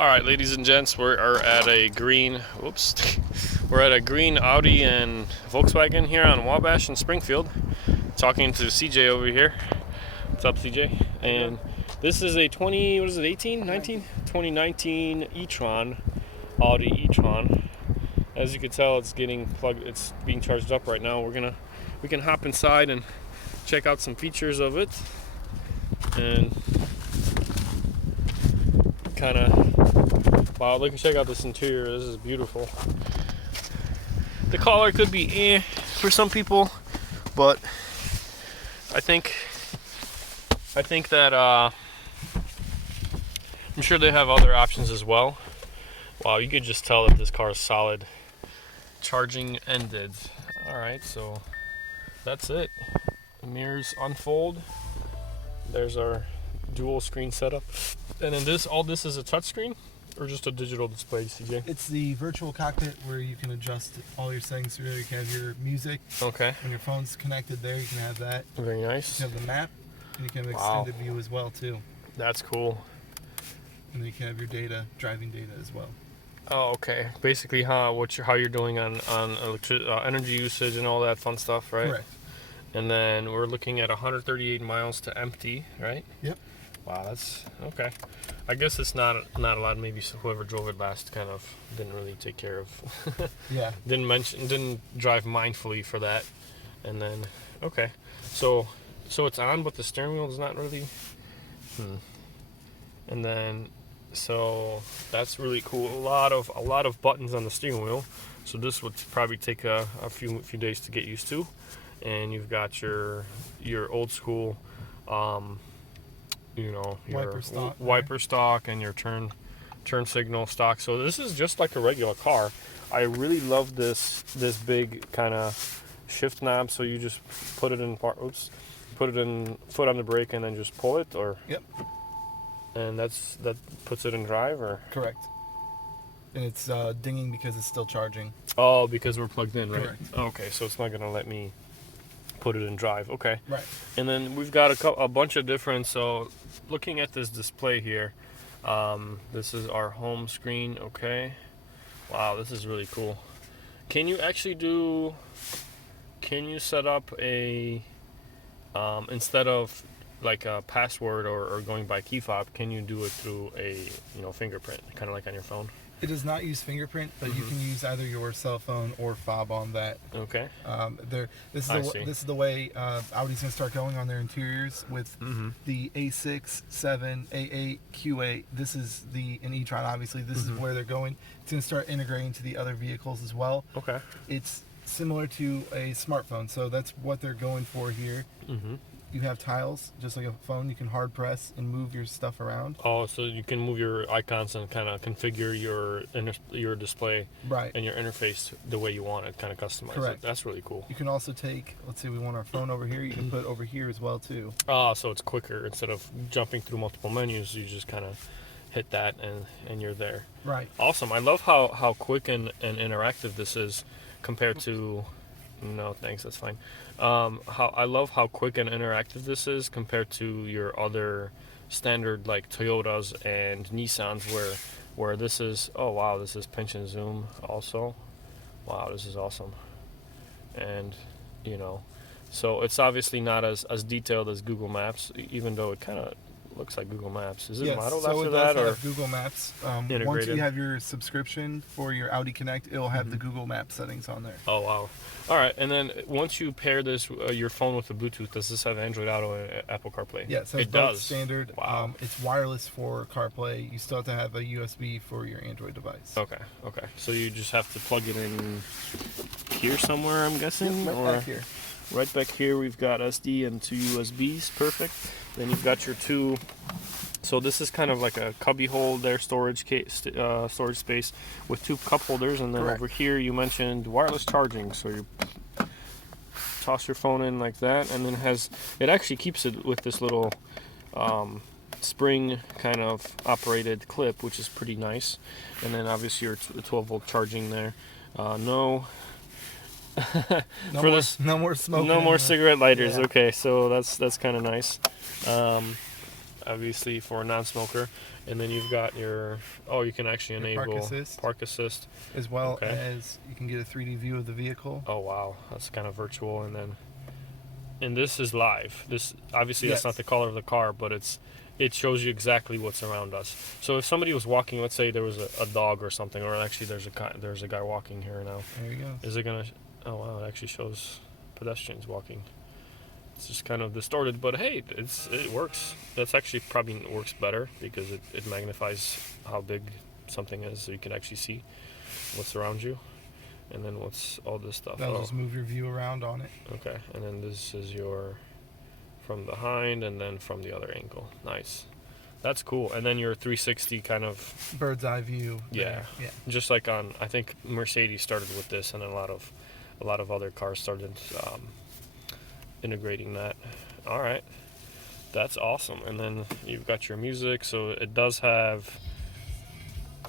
All right, ladies and gents, we're at a green, we're at a green Audi and Volkswagen here on Wabash in Springfield. Talking to CJ over here. What's up, CJ? And this is a 2019 e-tron, Audi e-tron. As you can tell, it's getting plugged, it's being charged up right now. We can hop inside and check out some features of it and kind of, wow, look, check out this interior. This is beautiful. The color could be for some people, but I think that I'm sure they have other options as well. Wow, you could just tell that this car is solid. Charging ended. All right, so that's it. The mirrors unfold. There's our dual screen setup. And then all this is a touchscreen or just a digital display, CJ? It's the virtual cockpit where you can adjust all your settings through there. You can have your music. Okay. When your phone's connected there, you can have that. Very nice. You can have the map, and you can have extended view as well too. That's cool. And then you can have your data, driving data as well. Oh, okay. Basically, how you're doing on energy usage and all that fun stuff, right? Correct. And then we're looking at 138 miles to empty, right? Yep. Wow, that's okay. I guess it's not a lot. Maybe whoever drove it last kind of didn't really take care of. Yeah. Didn't drive mindfully for that. And then okay, so it's on, but the steering wheel is not really. And then so that's really cool. A lot of buttons on the steering wheel. So this would probably take a few days to get used to. And you've got your old school. Your wiper stock and your turn signal stock. So this is just like a regular car. I really love this big kind of shift knob. So you just put it in foot on the brake and then just pull it, or yep. And that puts it in drive, or correct. And it's dinging because it's still charging. Oh, because we're plugged in, right? Correct. Okay, so it's not gonna let me put it in drive. Okay. Right. And then we've got a bunch of different. So looking at this display here, this is our home screen. Okay. Wow, this is really cool. Can you set up a instead of like a password or going by key fob, can you do it through a fingerprint, kind of like on your phone? It does not use fingerprint, but you can use either your cell phone or fob on that. Okay. This is the way Audi's gonna start going on their interiors with the A6, 7, A8, Q8. This is an e-tron, obviously. This is where they're going. It's gonna start integrating to the other vehicles as well. Okay. It's similar to a smartphone, so that's what they're going for here. You have tiles, just like a phone. You can hard press and move your stuff around. Oh, so you can move your icons and kind of configure your display, right, and your interface the way you want it, kind of customize Correct. it. That's really cool. You can also take, let's say we want our phone over here, you can put it over here as well too. Ah, so it's quicker. Instead of jumping through multiple menus, you just kind of hit that and you're there. Right. Awesome. I love how quick and interactive this is compared to... No, thanks. That's fine. I love how quick and interactive this is compared to your other standard like Toyotas and Nissans, where this is. Oh wow, this is pinch and zoom also. Wow, this is awesome. And so it's obviously not as detailed as Google Maps, even though it kind of looks like Google Maps. Is it modeled after that, or Google Maps? integrated? Once you have your subscription for your Audi Connect, it'll have the Google Maps settings on there. Oh wow! All right, and then once you pair this your phone with the Bluetooth, does this have Android Auto and Apple CarPlay? Yeah, so it does. Standard. Wow. It's wireless for CarPlay. You still have to have a USB for your Android device. Okay. So you just have to plug it in here somewhere, I'm guessing, Yep, right back here. Right back here, we've got SD and two USBs. Perfect. Then you've got your two. So this is kind of like a cubby hole there, storage space with two cup holders, and then Correct. over here you mentioned wireless charging. So you toss your phone in like that, and then it actually keeps it with this little spring kind of operated clip, which is pretty nice. And then obviously your 12-volt charging there. No more smoke. No more cigarette lighters. Yeah. Okay, so that's kind of nice. obviously for a non-smoker, and then you've got your you can actually enable park assist, as well as you can get a 3D view of the vehicle. Oh wow, that's kind of virtual, and this is live. This obviously that's not the color of the car, but it shows you exactly what's around us. So if somebody was walking, let's say there was a dog or something, or actually there's a guy walking here now. There you go. Is it gonna? Oh wow, it actually shows pedestrians walking. It's just kind of distorted, but hey, it works. That's actually probably works better because it magnifies how big something is, so you can actually see what's around you. And then what's all this stuff? That'll just move your view around on it. Okay, and then this is your from behind and then from the other angle. Nice. That's cool. And then your 360 kind of bird's eye view. Yeah. Just like on, I think Mercedes started with this, and a lot of other cars started integrating that. All right, that's awesome. And then you've got your music, so it does have.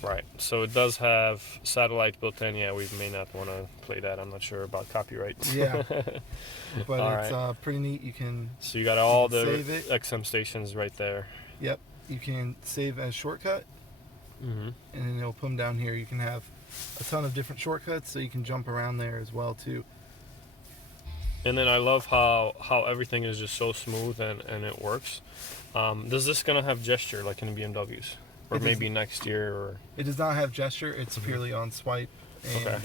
Right, so it does have satellite built in. Yeah, we may not want to play that. I'm not sure about copyright. Yeah, but it's pretty neat. You can. So you got all the XM stations right there. Yep, you can save as shortcut, and then it'll put them down here. You can have a ton of different shortcuts, so you can jump around there as well too. And then I love how everything is just so smooth and it works. Does this gonna have gesture like in the BMWs? Or maybe next year, or it does not have gesture. It's purely on swipe, and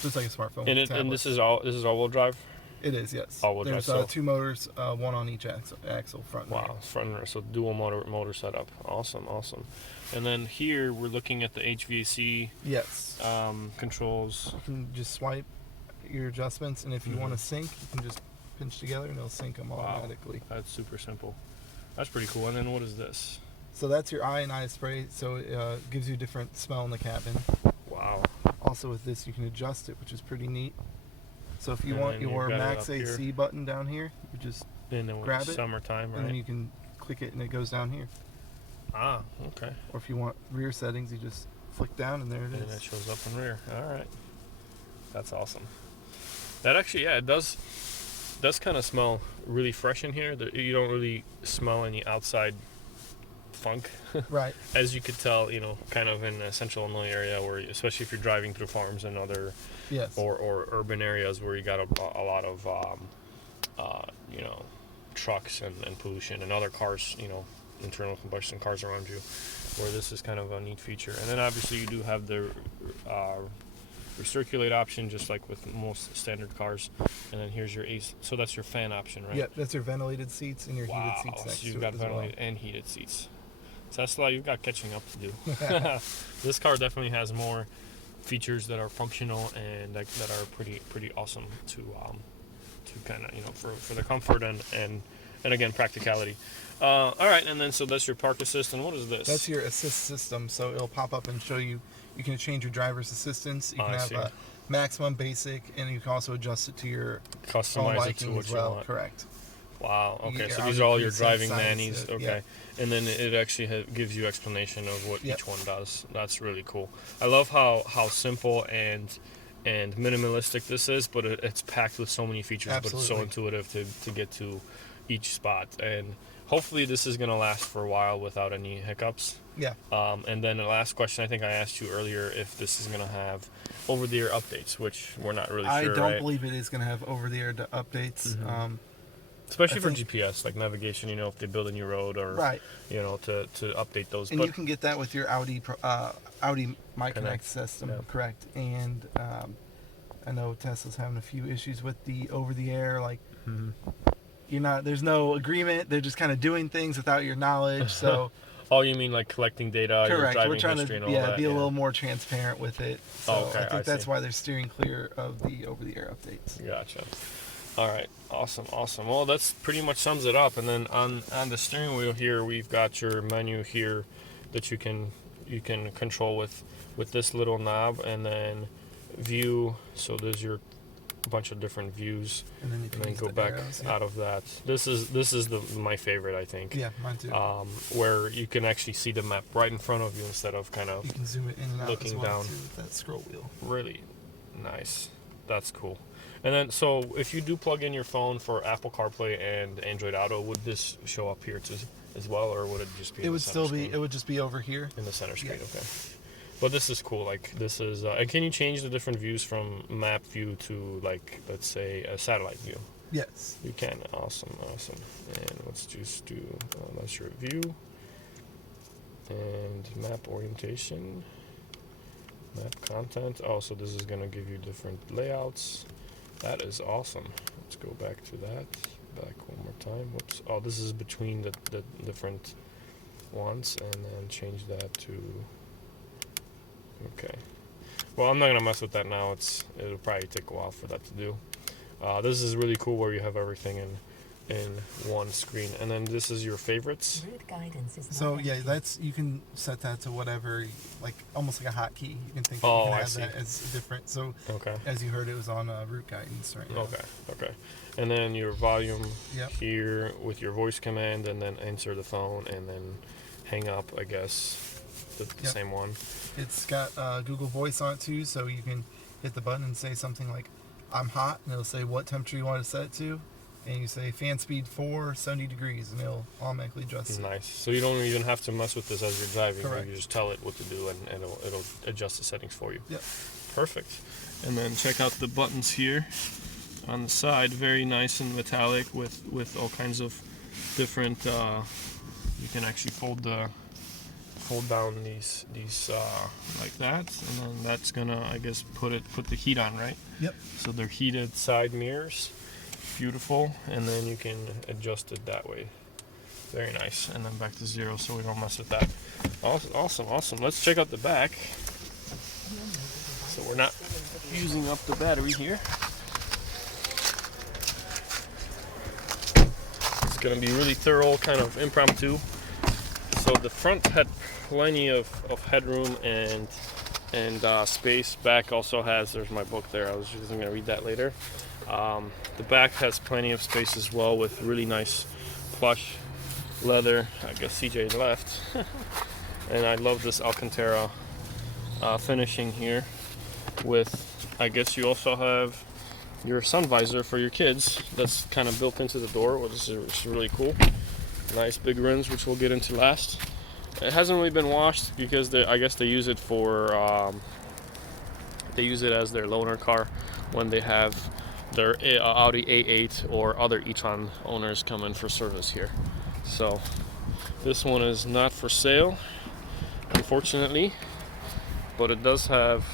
just like a smartphone. And this is all-wheel drive. It is, yes. All-wheel drive. There's two motors, one on each axle, front and rear. Wow, front and rear. So dual motor setup. Awesome. And then here we're looking at the HVAC. Yes. Controls. You can just swipe your adjustments, and if you want to sync, you can just pinch together, and it'll sync them automatically. That's super simple. That's pretty cool. And then what is this? So that's your eye and eye spray, so it gives you a different smell in the cabin. Wow. Also with this, you can adjust it, which is pretty neat. So if you want your max AC button down here, you just grab it. Summertime, right? And then you can click it and it goes down here. Ah, okay. Or if you want rear settings, you just flick down and there it is. And it shows up in rear. All right. That's awesome. That actually, it does kind of smell really fresh in here. You don't really smell any outside funk, right? As you could tell, kind of in the central Illinois area, where especially if you're driving through farms and other, or urban areas where you got a lot of, trucks and pollution and other cars, internal combustion cars around you, where this is kind of a neat feature. And then obviously you do have the recirculate option, just like with most standard cars. And then here's your AC. So that's your fan option, right? Yeah, that's your ventilated seats and your heated seats next so you've got ventilated and heated seats. Tesla, you've got catching up to do. This car definitely has more features that are functional and that are pretty awesome to kind of for the comfort and again practicality. All right, and then so that's your park assist, and what is this? That's your assist system. So it'll pop up and show you. You can change your driver's assistance. You can have a maximum, basic, and you can also adjust it to your customize it to what you want. Correct. Wow. Okay. So these are all your driving nannies. Okay. Yeah. And then it actually gives you explanation of what each one does. That's really cool. I love how simple and minimalistic this is, but it's packed with so many features. Absolutely. But it's so intuitive to get to each spot. And hopefully this is gonna last for a while without any hiccups. Yeah. And then the last question, I think I asked you earlier if this is gonna have over-the-air updates, which we're not really sure. I don't believe it is gonna have over-the-air updates. Especially for GPS, like navigation, if they build a new road or, to update those. And you can get that with your Audi My Connect system, correct. And I know Tesla's having a few issues with the over-the-air, like there's no agreement. They're just kind of doing things without your knowledge, so... Oh, you mean like collecting data, correct. Your We're trying to be a little more transparent with it. So I think that's why they're steering clear of the over-the-air updates. Gotcha. All right, awesome. Well, that's pretty much sums it up. And then on the steering wheel here, we've got your menu here that you can control with this little knob, and then view. So there's your bunch of different views, and then you can go back out of that. This is my favorite, I think. Yeah, mine too. Where you can actually see the map right in front of you instead of kind of you can zoom it in and out looking as well down too, with that scroll wheel. Really nice. That's cool. And then, so if you do plug in your phone for Apple CarPlay and Android Auto, would this show up here too? as well, or would it just be? It would still be. It would just be over here in the center screen. Yeah. Okay. But this is cool. Like this is. And can you change the different views from map view to like, let's say, a satellite view? Yes. You can. Awesome. And let's just do. That's your view. And map orientation. Map content. Oh, so this is gonna give you different layouts. That is awesome. Let's go back to that. Back one more time. Whoops. Oh, this is between the different ones, and then change that to. Okay. Well, I'm not gonna mess with that now. It'll probably take a while for that to do. This is really cool where you have everything in one screen, and then this is your favorites. So yeah, you can set that to whatever, like almost like a hotkey. You can think. Oh, you can I add see. That as different. So okay. As you heard, it was on route guidance right now. Okay. And then your volume yep. here with your voice command, and then answer the phone, and then hang up. I guess the yep. same one. It's got Google Voice on it too, so you can hit the button and say something like, "I'm hot," and it'll say what temperature you want to set it to. And you say fan speed 70 degrees, and it'll automatically adjust it. Nice. So you don't even have to mess with this as you're driving. Correct. You just tell it what to do, and it'll adjust the settings for you. Yep. Perfect. And then check out the buttons here on the side. Very nice and metallic with all kinds of different. You can actually fold down these like that, and then that's gonna, I guess, put the heat on, right? Yep. So they're heated side mirrors. Beautiful, and then you can adjust it that way. Very nice. And then back to 0 so we don't mess with that. Awesome. Let's check out the back. So we're not using up the battery here. It's gonna be really thorough, kind of impromptu. So the front had plenty of headroom and space. Back also has, there's my book there, I was just gonna read that later. The back has plenty of space as well, with really nice plush leather. I guess CJ left. And I love this Alcantara finishing here. With, I guess you also have your sun visor for your kids that's kind of built into the door, which is really cool. Nice big rims, which we'll get into last. It hasn't really been washed because I guess they use it for they use it as their loaner car when they have their Audi A8 or other eTron owners come in for service here. So this one is not for sale, unfortunately, but it does have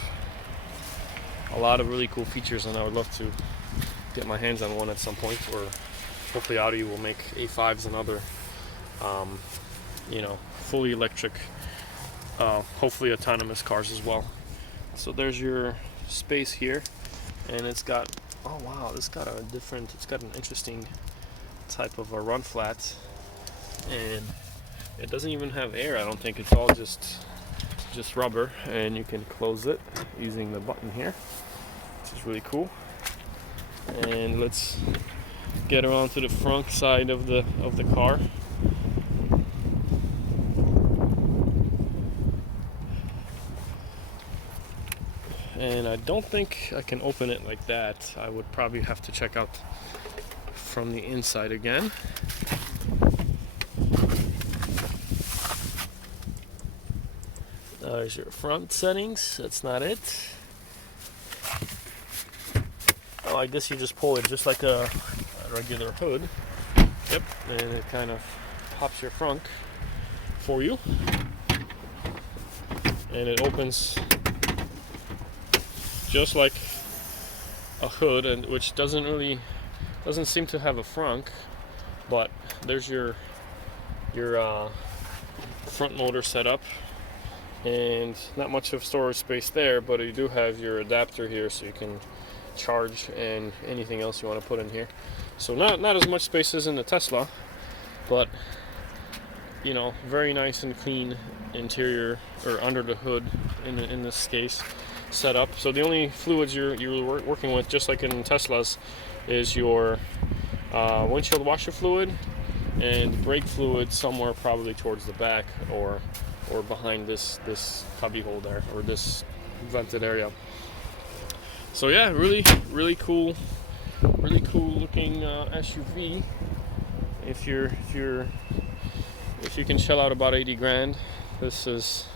a lot of really cool features, and I would love to get my hands on one at some point, or hopefully Audi will make A5s and other fully electric, hopefully autonomous cars as well. So there's your space here, and it's got, oh wow, it's got an interesting type of a run flat, and it doesn't even have air. I don't think. It's all just rubber, and you can close it using the button here, which is really cool. And let's get around to the front side of the car. And I don't think I can open it like that. I would probably have to check out from the inside again. There's your front settings. That's not it. Oh, I guess you just pull it just like a regular hood. Yep, and it kind of pops your frunk for you. And it opens just like a hood, and which doesn't seem to have a frunk, but there's your front motor setup, and not much of storage space there, but you do have your adapter here, so you can charge and anything else you want to put in here. So not as much space as in the Tesla, but very nice and clean interior, or under the hood in this case setup. So the only fluids you're working with, just like in Teslas, is your windshield washer fluid and brake fluid, somewhere probably towards the back or behind this cubby hole there, or this vented area. So yeah, really cool looking SUV. If you're if you can shell out about 80 grand, this is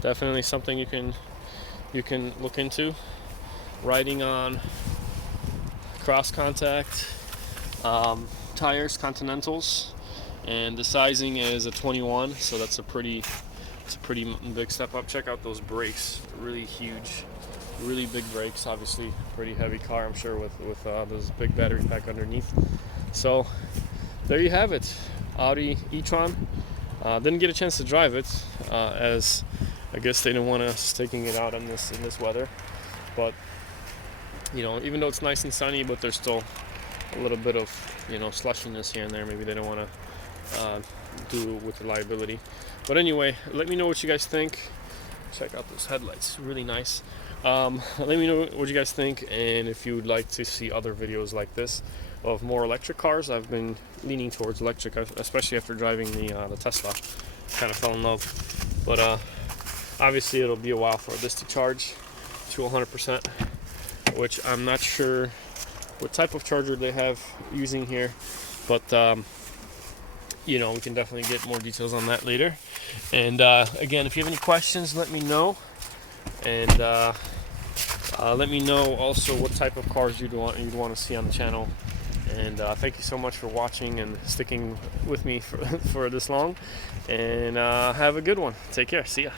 definitely something you can look into. Riding on cross contact tires, Continentals, and the sizing is a 21, so that's a pretty big step up. Check out those brakes, really huge, really big brakes. Obviously pretty heavy car, I'm sure, with those big batteries back underneath. So there you have it, Audi e-tron. Didn't get a chance to drive it, as I guess they didn't want us taking it out in this weather. But you know, even though it's nice and sunny, but there's still a little bit of, you know, slushiness here and there. Maybe they don't want to do with the liability. But anyway, let me know what you guys think. Check out those headlights, really nice. Let me know what you guys think, and if you would like to see other videos like this of more electric cars. I've been leaning towards electric, especially after driving the Tesla. Kind of fell in love. But obviously it'll be a while for this to charge to 100%, which I'm not sure what type of charger they have using here, but you know, we can definitely get more details on that later. And again, if you have any questions, let me know, and let me know also what type of cars you'd want to see on the channel. And thank you so much for watching and sticking with me for this long, and have a good one. Take care. See ya.